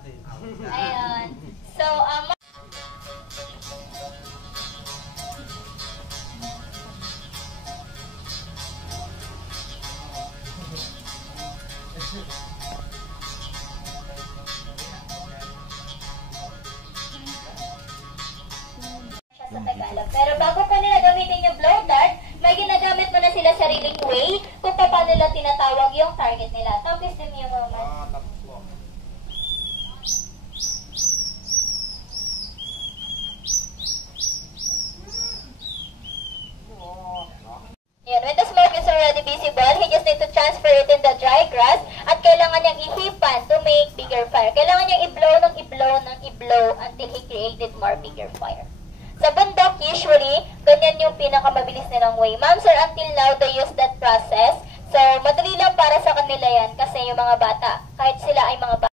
Ayun. So, sa Tagalog. Pero bago po nila gamitin yung blow dart, may ginagamit mo na sila sariling way kung paano nila tinatawag yung target nila. Tapos din yung moment. Ayan, when the smoke is already visible, he just need to transfer it in the dry grass at kailangan niyang ihipan to make bigger fire. Kailangan niyang i-blow until he created more bigger fire. Sa bundok, usually, ganyan yung pinakamabilis nilang way. Ma'am, sir, until now, they use that process. So, madali lang para sa kanila yan kasi yung mga bata, kahit sila ay mga bata,